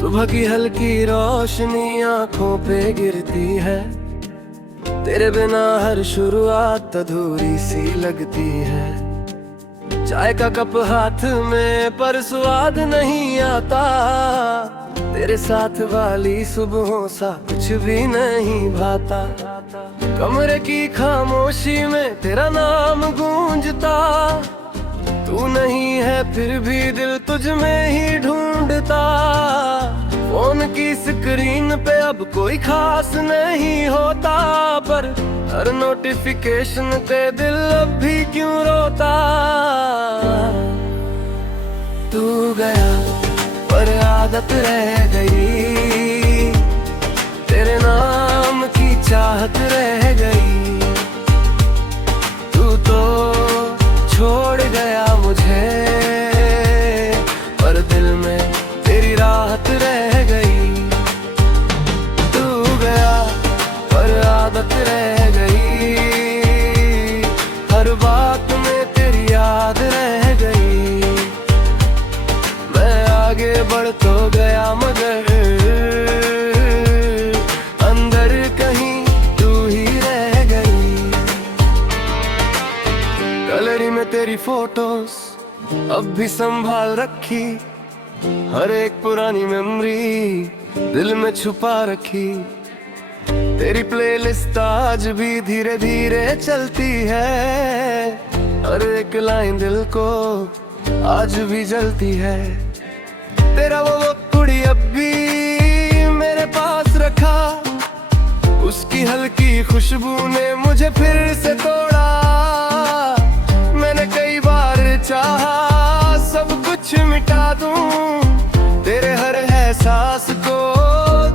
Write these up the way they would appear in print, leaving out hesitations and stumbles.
सुबह की हल्की रोशनी आंखों पे गिरती है, तेरे बिना हर शुरुआत अधूरी सी लगती है। चाय का कप हाथ में पर स्वाद नहीं आता, तेरे साथ वाली सुबहों सा कुछ भी नहीं भाता। कमरे की खामोशी में तेरा नाम गूंजता, तू नहीं है फिर भी दिल तुझ में ही ढूंढता। फोन की स्क्रीन पे अब कोई खास नहीं होता, पर हर नोटिफिकेशन पे दिल अब भी क्यों रोता। तू गया पर आदत रह गई, तेरे नाम की चाहत रह गई। तू तो छोड़ गया मुझे, पर दिल में तेरी राहत रह गई। तू गया पर आदत रह गई, हर बात में तेरी याद रह गई। मैं आगे बढ़ तो गया मगर अंदर कहीं तू ही रह गई। गैलरी में तेरी फोटोज अब भी संभाल रखी, हर एक पुरानी मेमोरी दिल में छुपा रखी। तेरी प्लेलिस्ट आज भी धीरे धीरे चलती है, हर एक लाइन दिल को आज भी जलती है। तेरा वो कुड़ी अब भी मेरे पास रखा, उसकी हल्की खुशबू ने मुझे फिर से तोड़ा। मैंने कई बार चाहा सब कुछ मिटा दूं, तेरे हर एहसास को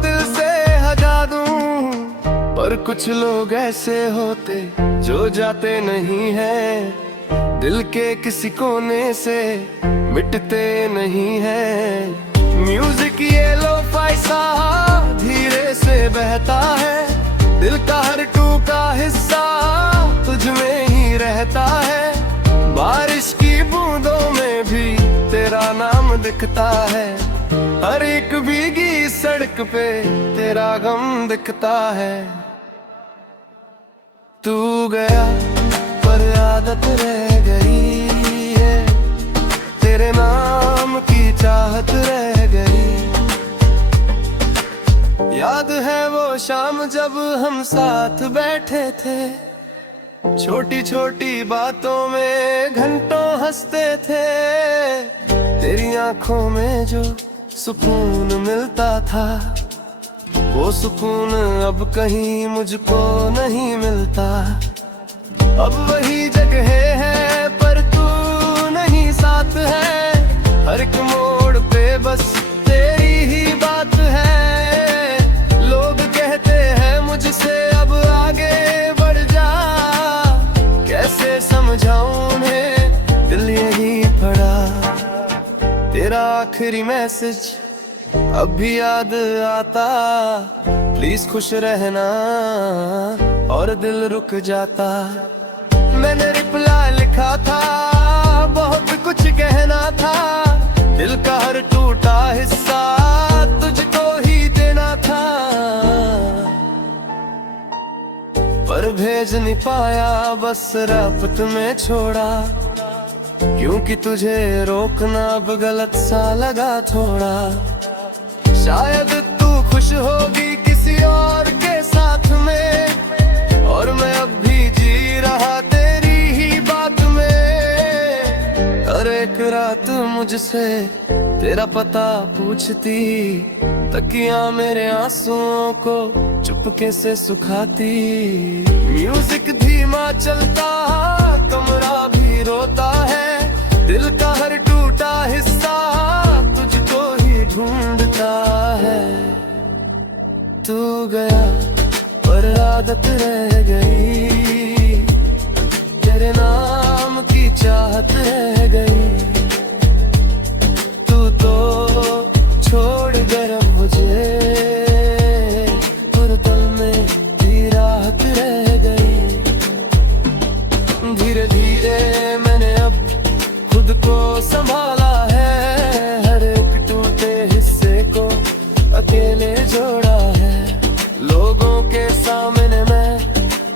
दिल से हटा दूं। पर कुछ लोग ऐसे होते जो जाते नहीं हैं, दिल के किसी कोने से मिटते नहीं हैं। म्यूजिक ये लो-फाई सा धीरे से बहता है, दिल का हर टूटा हिस्सा तुझ में ही रहता है। बारिश की बूंदों में भी तेरा नाम दिखता है, हर एक भीगी सड़क पे तेरा गम दिखता है। तू गया पर आदत रह गई है, तेरे नाम की चाहत रह गई। याद है वो शाम जब हम साथ बैठे थे, छोटी छोटी बातों में घंटों हंसते थे। तेरी आंखों में जो सुकून मिलता था, वो सुकून अब कहीं मुझको नहीं मिलता। अब वही जगह है पर तू नहीं साथ है, हर एक मोड़ पे बस तेरी ही बात है। लोग कहते हैं मुझसे अब आगे बढ़ जा, कैसे समझाऊं उन्हें दिल यही पड़ा। तेरा आखिरी मैसेज अब भी याद आता, प्लीज खुश रहना, और दिल रुक जाता। मैंने रिप्लाई लिखा था, बहुत कुछ कहना था, दिल का हर टूटा हिस्सा तुझको ही देना था। पर भेज नहीं पाया, बस रापत में छोड़ा, क्योंकि तुझे रोकना अब गलत सा लगा थोड़ा। शायद तू खुश होगी किसी और के साथ में, और मैं अब भी जी रहा तेरी ही बात में। हर एक रात मुझसे तेरा पता पूछती, तकिया मेरे आंसुओं को चुपके से सुखाती। म्यूजिक धीमा चलता, कमरा भी रोता है, दिल का हर टूटा हिस्सा तुझको ही ढूंढता है। तू गया पर आदत रह गई, तेरे नाम की चाहत रह गई। तू तो छोड़ गया मुझे, पर दिल में भी राहत रह गई। धीरे धीरे मैंने अब खुद को संभाला है, हर एक टूटे हिस्से को सामने मैं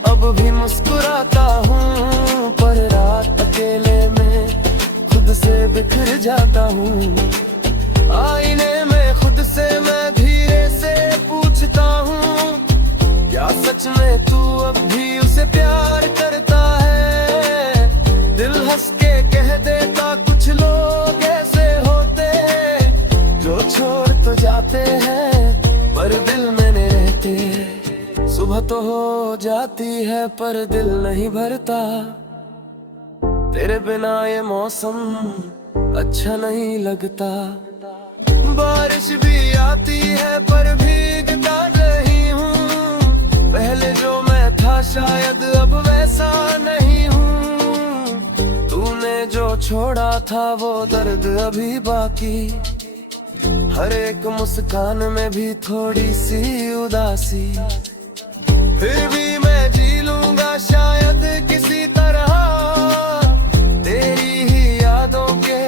अब भी मुस्कुराता हूँ, पर रात अकेले में खुद से बिखर जाता हूँ। आईने में खुद से मैं धीरे से पूछता हूँ, क्या सच में तू अब भी उसे प्यार करता है? दिल हंस के कह देता कुछ लोग ऐसे होते जो छोड़ तो जाते हैं पर दिल में नहीं रहते। सुबह तो हो जाती है पर दिल नहीं भरता, तेरे बिना ये मौसम अच्छा नहीं लगता। बारिश भी आती है पर भीगता नहीं हूँ, पहले जो मैं था शायद अब वैसा नहीं हूँ। तूने जो छोड़ा था वो दर्द अभी बाकी, हर एक मुस्कान में भी थोड़ी सी उदासी। फिर भी मैं जी लूंगा शायद किसी तरह, तेरी ही यादों के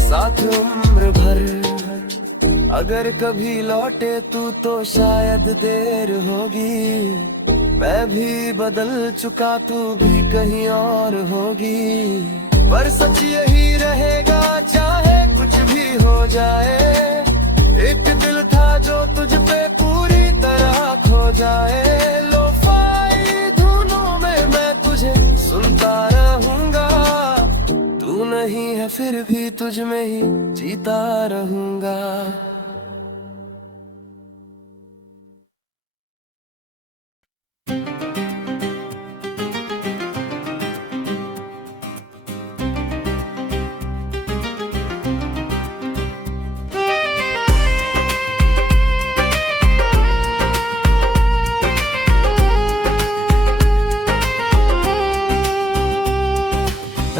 साथ उम्र भर। अगर कभी लौटे तू तो शायद देर होगी, मैं भी बदल चुका तू भी कहीं और होगी। पर सच यही रहेगा चाहे कुछ भी हो जाए, एक दिल था जो तुझ पे पूरी तरह खो जाए। लोफाई धुनों में मैं तुझे सुनता रहूंगा, तू नहीं है फिर भी तुझ में ही जीता रहूंगा।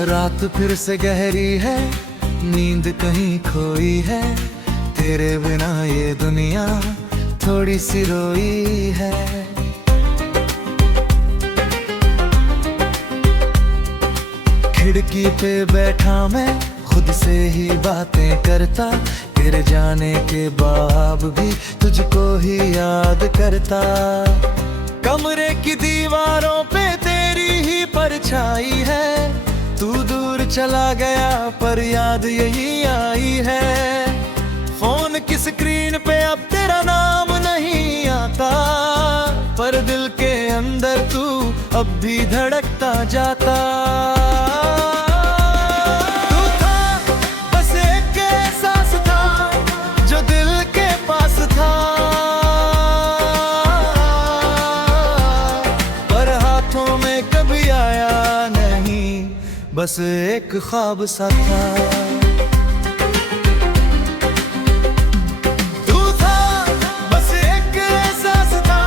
रात फिर से गहरी है, नींद कहीं खोई है, तेरे बिना ये दुनिया थोड़ी सी रोई है। खिड़की पे बैठा मैं खुद से ही बातें करता, तेरे जाने के बाद भी तुझको ही याद करता। कमरे की दीवारों पे तेरी ही परछाई है, तू दूर चला गया पर याद यही आई है। फोन की स्क्रीन पे अब तेरा नाम नहीं आता, पर दिल के अंदर तू अब भी धड़कता जाता। तू था बस एक एहसास था जो दिल के पास था, पर हाथों में कभी आया नहीं, बस एक ख्वाब सा था। तू था बस एक एहसास था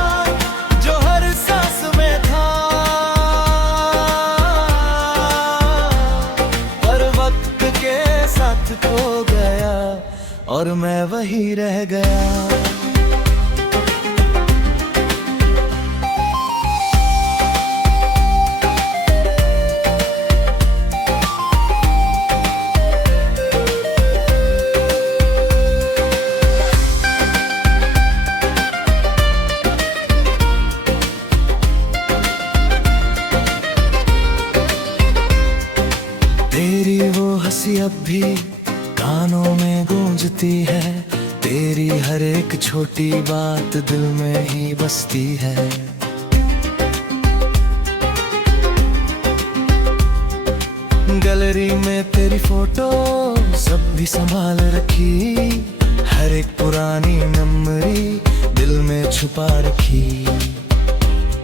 जो हर सांस में था, पर वक्त के साथ खो गया और मैं वही रह गया। तेरी वो हंसी अब भी कानों में गूंजती है, तेरी हर एक छोटी बात दिल में ही बसती है। गैलरी में तेरी फोटो सब भी संभाल रखी, हर एक पुरानी मेमोरी दिल में छुपा रखी।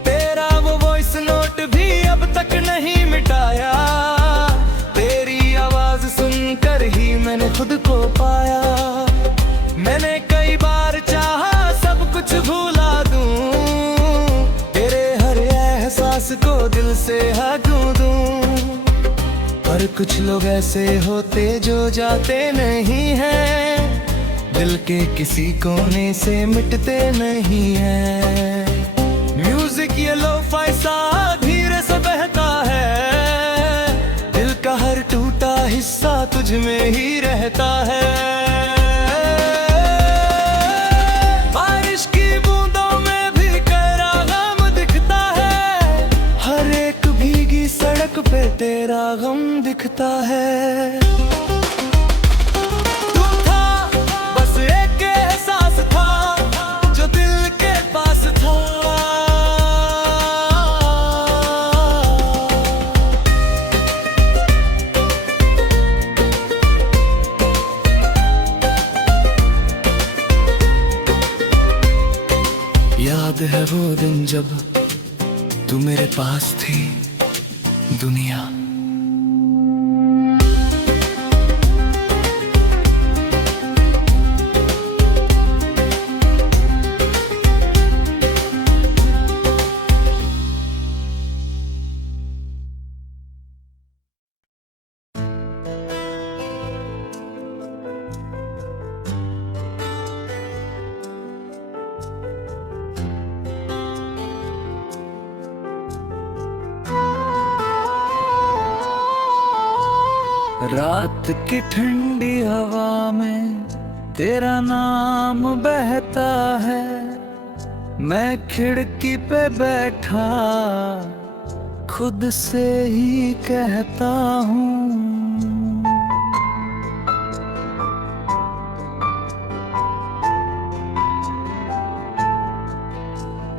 तेरा वो वॉइस नोट भी अब तक नहीं मिटाया, सुनकर ही मैंने खुद को पाया। मैंने कई बार चाहा सब कुछ भुला दूं, तेरे हर एहसास को दिल से हगूं दूं, पर कुछ लोग ऐसे होते जो जाते नहीं हैं, दिल के किसी कोने से मिटते नहीं हैं। म्यूजिक ये लो-फाई सा धीरे से बहता है, दिल का हर टूटा हिस्सा तुझ में ही रहता है। बारिश की बूंदों में भी तेरा गम तेरा गम दिखता है। तू था बस एक एहसास था जो दिल के पास था। याद है वो दिन जब तू मेरे पास थी दुनिया। रात की ठंडी हवा में तेरा नाम बहता है। मैं खिड़की पे बैठा खुद से ही कहता हूँ,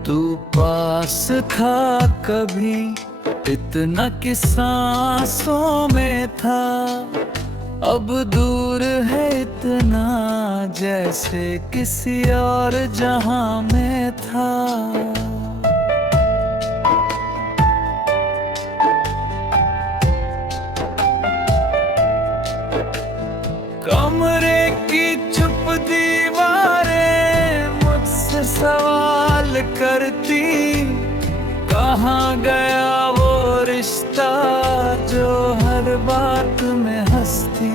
तू पास था कभी इतना कि सांसों में था। अब दूर है इतना जैसे किसी और जहां में था। कमरे की चुप दीवारें मुझसे सवाल करती, कहाँ गया वो रिश्ता जो हर बात में हंसती।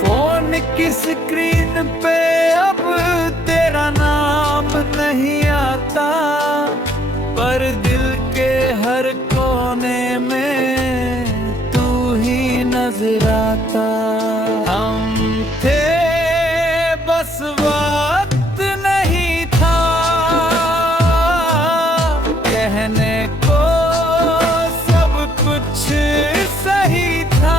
फोन की स्क्रीन पे अब तेरा नाम नहीं आता, पर दिल के हर कोने में तू ही नजर आता। हम थे बस वक्त नहीं था कहने को, सब कुछ सही था,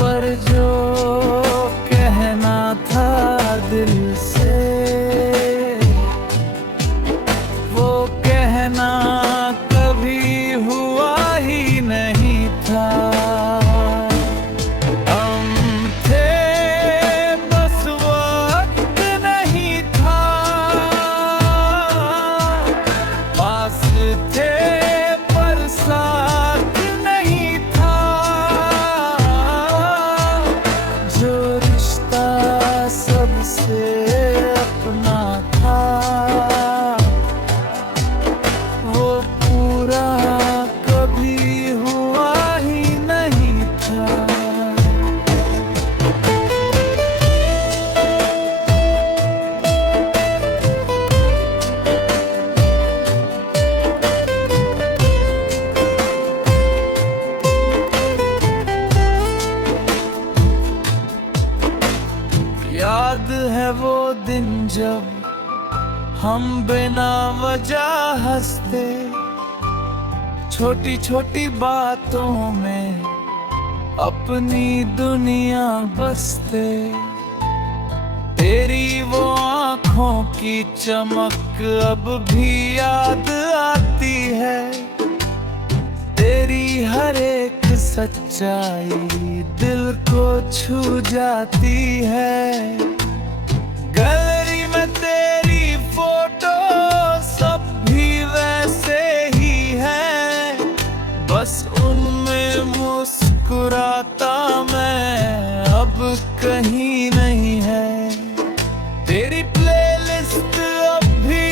पर जो कहना था दिल से वो कहना कभी हुआ ही नहीं था। हम थे बस वक्त नहीं था, पास थे पर साथ नहीं था। जो रिश्ता सबसे अपना था वो पूरा कभी हुआ ही नहीं था। याद है वो दिन जब हम बिना वजह हंसते, छोटी छोटी बातों में अपनी दुनिया बसते। तेरी वो आँखों की चमक अब भी याद आती है, तेरी हर एक सच्चाई दिल को छू जाती है। गैलरी में तेरी फोटो सब भी वैसे ही है, बस उनमें मुस्कुराता मैं अब कहीं नहीं है। तेरी प्लेलिस्ट अब भी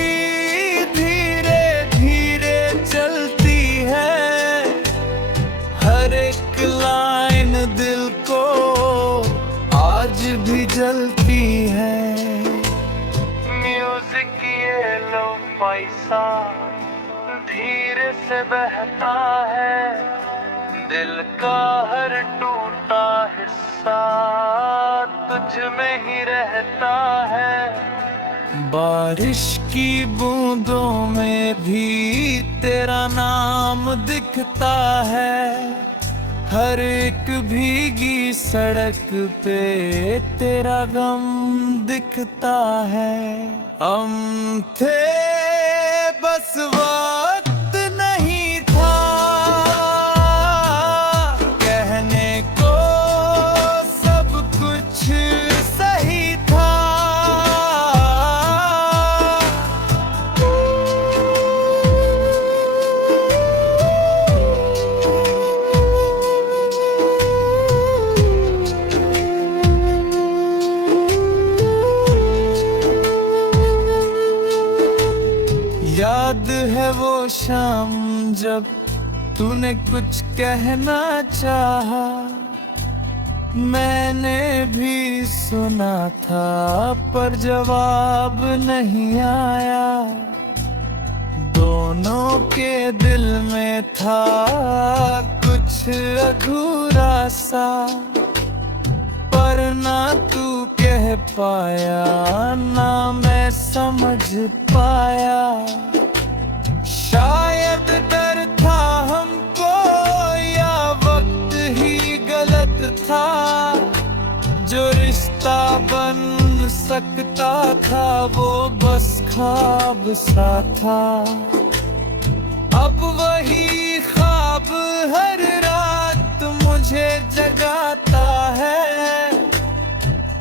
धीरे धीरे चलती है, हर एक लाइन दिल को आज भी जलती है। म्यूजिक ये लो पैसा धीरे से बहता है, दिल का हर टूटा हिस्सा तुझ में ही रहता है। बारिश की बूंदों में भी तेरा नाम दिखता है, हर एक भीगी सड़क पे तेरा गम दिखता है। हम थे बस वक्त नहीं था कहने को सब कुछ सही था। याद है वो शाम जब तूने कुछ कहना चाहा, मैंने भी सुना था पर जवाब नहीं आया। दोनों के दिल में था कुछ अधूरा सा, पर ना तू कह पाया ना मैं समझ पाया। शायद डर था हमको या वक्त ही गलत था, जो रिश्ता बन सकता था वो बस ख्वाब सा था। अब वही ख्वाब हर रात मुझे जगाता है,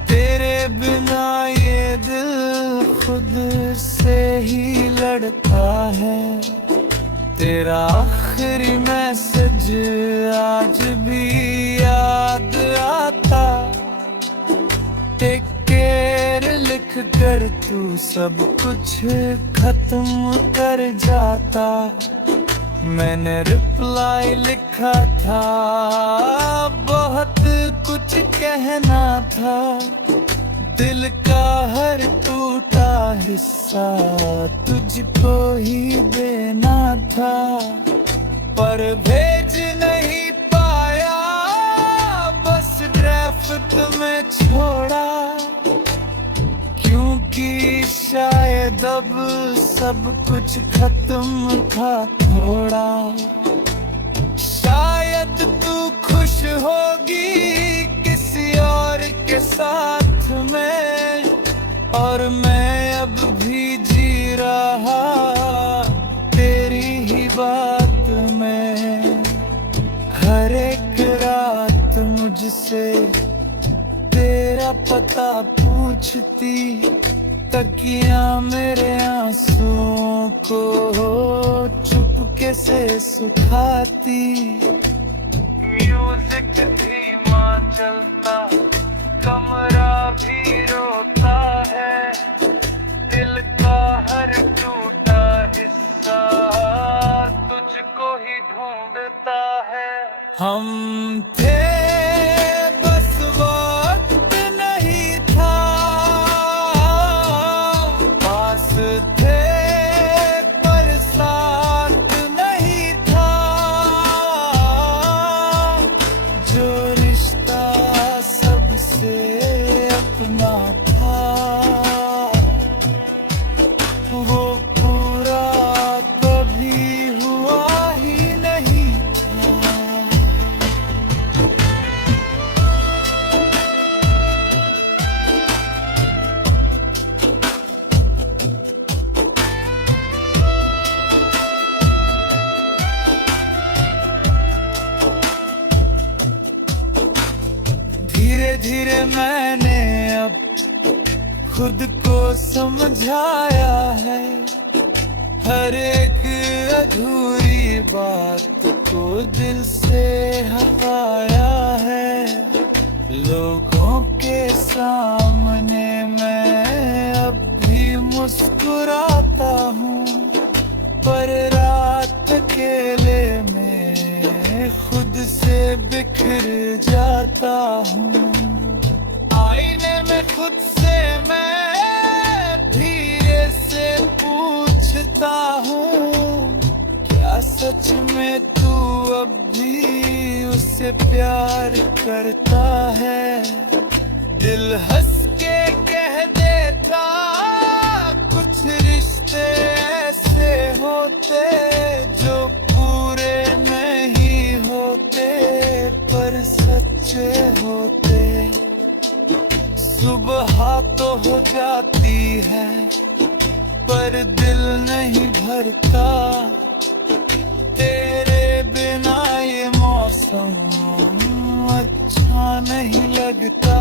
तेरे बिना ये दिल खुद से ही लड़ता है। तेरा आखिरी मैसेज आज भी याद आता, टेक केयर लिख कर तू सब कुछ खत्म कर जाता। मैंने रिप्लाई लिखा था, बहुत कुछ कहना था, दिल का हर टूटा हिस्सा तुझको ही देना था, पर भेज नहीं पाया, बस ड्राफ्ट में छोड़ा। क्योंकि शायद अब सब कुछ खत्म था थोड़ा। शायद तू खुश होगी किसी और के साथ में, और मैं अब भी जी रहा तेरी ही बात में। हर एक रात मुझसे तेरा पता पूछती, तकिया मेरे आंसुओं को चुपके से सुखाती। म्यूजिक धीमा चलता, कमरा भी रोता है, दिल का हर टूटा हिस्सा तुझको ही ढूंढता है। हम थे बस वक्त नहीं था, पास थे पर साथ नहीं था, जो रिश्ता सबसे अपना था वो पूरा कभी हुआ ही नहीं था। धीरे धीरे मैंने अब खुद को समझाया है, हर एक अधूरी बात को दिल से हटाया है। लोगों के सामने मैं अब भी मुस्कुराता हूँ, पर रात अकेले में खुद से बिखर जाता हूँ। आईने में खुद से मैं धीरे से पूछता हूँ, क्या सच में तू अब भी उससे प्यार करता है? दिल हंस के कह देता होते जो पूरे नहीं होते पर सच्चे होते। सुबह तो हो जाती है पर दिल नहीं भरता। तेरे बिना ये मौसम अच्छा नहीं लगता।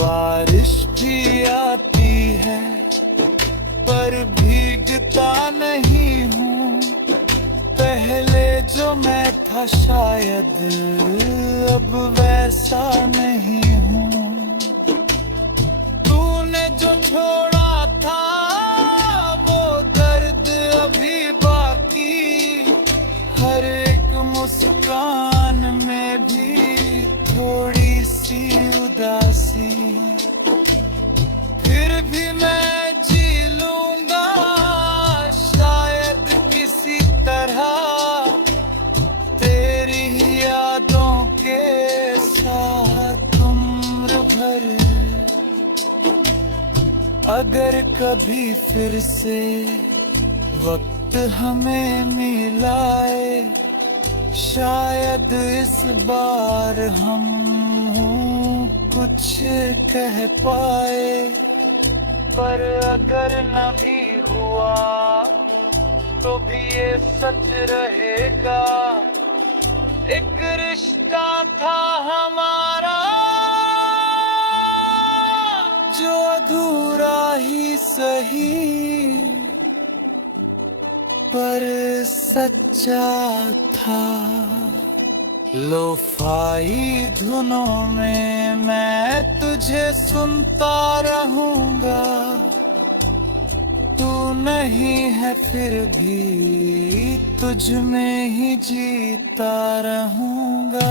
बारिश भी आती है पर भीगता नहीं हूँ। पहले जो मैं था शायद अब वैसा नहीं हूँ। तूने जो छोड़ा था वो दर्द अभी बाकी। हर एक मुस्कान में भी थोड़ी सी उदासी। फिर भी मैं जी लूंगा शायद किसी तरह तेरी ही यादों के साथ उम्र भर। अगर कभी फिर से वक्त हमें मिलाए शायद इस बार हम कुछ कह पाए। पर अगर न भी हुआ तो भी ये सच रहेगा। एक रिश्ता था हमारा जो अधूरा ही सही पर सच्चा था। लोफाई धुनों में मैं तुझे सुनता रहूंगा। तू नहीं है फिर भी तुझ में ही जीता रहूंगा।